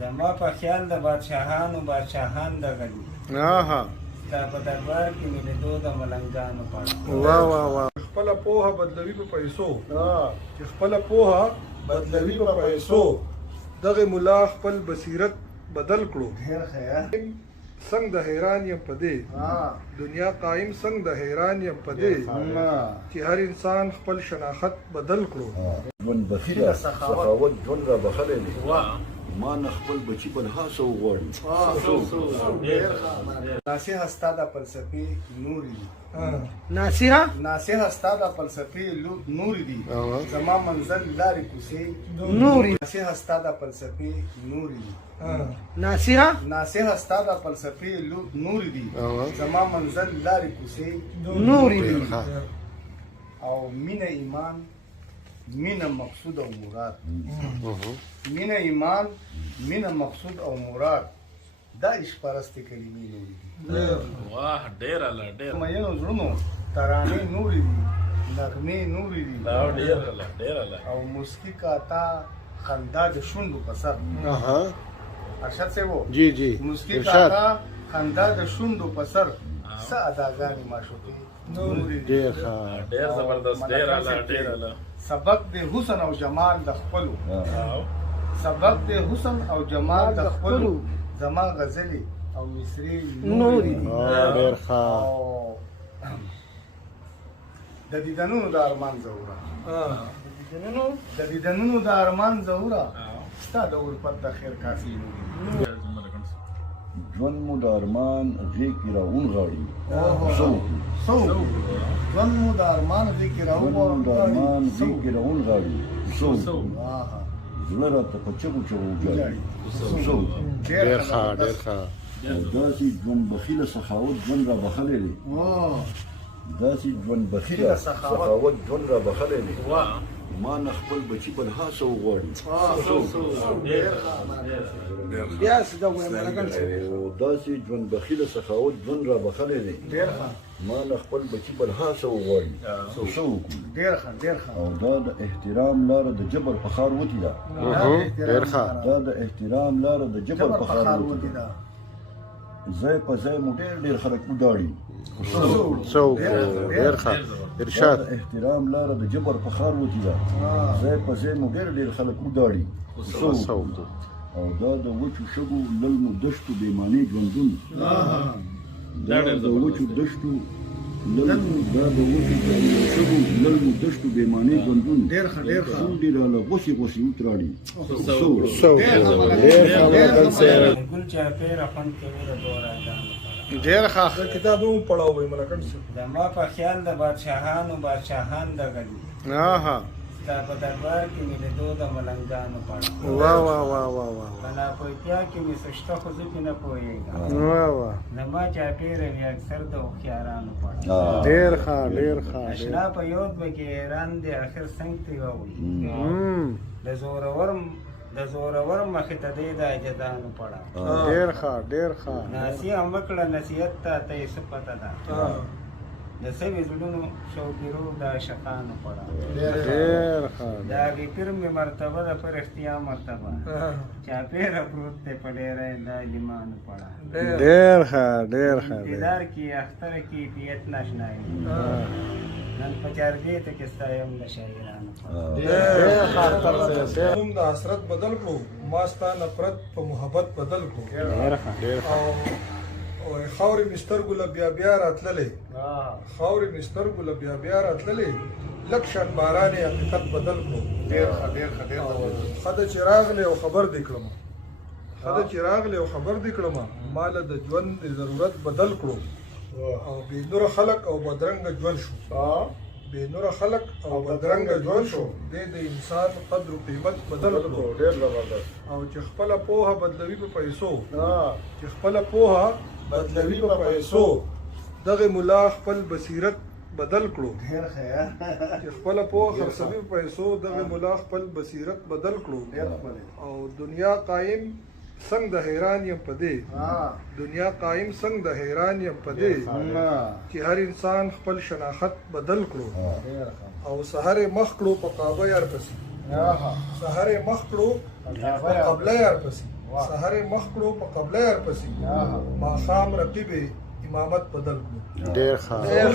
زما په خیال د بادشاهان دغه دي. ستا په دربار کې مې لیدو د ملنګانو پاڼه. واه واه واه. خپله پوهه بدلوي په پیسو، چې خپله پوهه بدلوي په پیسو، دغه ملا خپل بصیرت بدل کړو. څنګه د حیران یم په دې دنیا قایم، څنګه د حیران یم په دې چې هر انسان خپل شناخت بدل کړو. ژوند بخیله سخاوت ژوند را بخلی دی، ما نه خپل بچي بل هڅه وغواړي. ناصحه ستا د فلسفې نورې دي، ناصحه ستا د فلسفې نورې دي، زما منزل لارې کوڅې نورې. ناصحه ستا د فلسفې نورې دي، ناصحه ستا د فلسفې نورې دي، زما منزل لارې کوڅې نورې دي. او مینه ایمان، مینه مقصود او مراد، مینه ایمان، مینه مقصود او مراد، دا عشق پرستې کلمې نورې دي. واه ډېر الله ډېر مینو زړونو ترانې نورې دي، نغمې نورې دي، ډېر الله او موسیقي کاتا خندا د شونډو په سر. ارشد صاحب جی موسیقي کاتا خندا د شونډو په سر، څه اداګانې معشوقې نورې دي. ډېر زبردست ډېر الله سبق د حسن او جمال د خپلو، سبق د حسن او جمال د خپلو، زما غزلې او مصري نورې دي. ډېر ښه. د دیدنونو د ارمان زوره، د دیدنونو د ارمان زوره، ستا د الفت د خیر کافي نورې دي. ژوند مو د ارمان غېږ کې راونغاړي، ژوند مو د ارمان غېږ کې راونغاړي، زړه راته په چغو چغو وجاړي. ډېر ښه ډېر ښه. او داسې ژوند بخیله سخاوت ژوند را بخلی دی، داسې ژوند بخیله سخاوت ژوند را بخلی دی، ما نه خپل بچي بل هڅه وغواړي. او داسې ژوند بخیله سخاوت ژوند را بخلی دی، ما نه خپل بچي بل هڅه وغواړي. څه وکړو؟ او دا د احترام لاره د جبر په خار وتې ده، ډېر ښه. دا د احترام لاره د جبر په خار وتې ده. ځای په ځای مو ډېر خلک وډاړي. ډېر ښه ارشاد. دا د احترام لاره د جبر په خار وتې ده، ځای په ځای مو ډېر خلک وډاړي. او دا د وچو شګو للمو دشتو بېمانې ژوندون، دا د وچو دشتو شګو للمو دشتو بېمانې ژوندون، شونډې راله غوسې وتراړي. ګل چاپېره خوند کوي د بورادانو. ډېر ښه کتاب هم پړاو ملکن صاحب. زما په خیال د بادشاهان دغه دي. ستا په دربار کې مې لیدو د ملنګانو پاڼه. واه واه واه واه واه. په ناپوهتیا کې مې څه شته خو زه پرې نه پوهېږم. واه واه. زما چاپېره وي اکثر د هوښیارانو پاڼه. ډېر ښه ډېر ښه. اشنا په یود به کې حیران دی اخر څنګ ته واوړي. د زورور مخې ته دی د عاجزانو پړه. ډېر ښه ډېر ښه. نصیحت وکړه نصیحت ته یې څه پته ده، د سوي زړونو شوګیرو د عاشقانو پړه. ډېر ښه. د هغې پیر مې مرتبه ده پر اختیا مرتبه، چاپېره پروت دی په ډېری د عالمانو پړه. ډېر ښه ډېر ښه. انتظار کې اختره کې پیت ناشنایي، نن په چارګې ته کې ستا یم د شاعرانو پړه. د حسرت بدل کړو، ما ستا نفرت په محبت بدل کړو. او خاورې مې سترګو له بیا راتللې، خاورې مې سترګو له بیا راتللې، لږ شان باران یې حقیقت بدل کړو. ښه چې راغلی او خبر دې کړم، ما له د ژوند د ضرورت بدل کړو. او بې نوره خلک او بدرنګه ژوند شو، بې نوره خلک او بدرنګه ژوند شو، دې د انسان قدر و قیمت بدل کړو. او چې خپله پوهه بدلوي په پیسو، دغه ملا خپل بصیرت بدل کړو. چې خپله پوهه خرڅوي په پیسو، دغه ملا خپل بصیرت بدل کړو. او دنیا قایم څنګه د حیران یم په دې، دنیا قایم څنګه د حیران یم په دې چې هر انسان خپل شناخت بدل کړو. او سحر مخ کړو په قابه یار پسې، سحر مخ کړو په قبله یار پسې، سحر مخ کړو په قبله ارپسې ما خام رقیب امامت بدل کړو ډېر ښه ډېر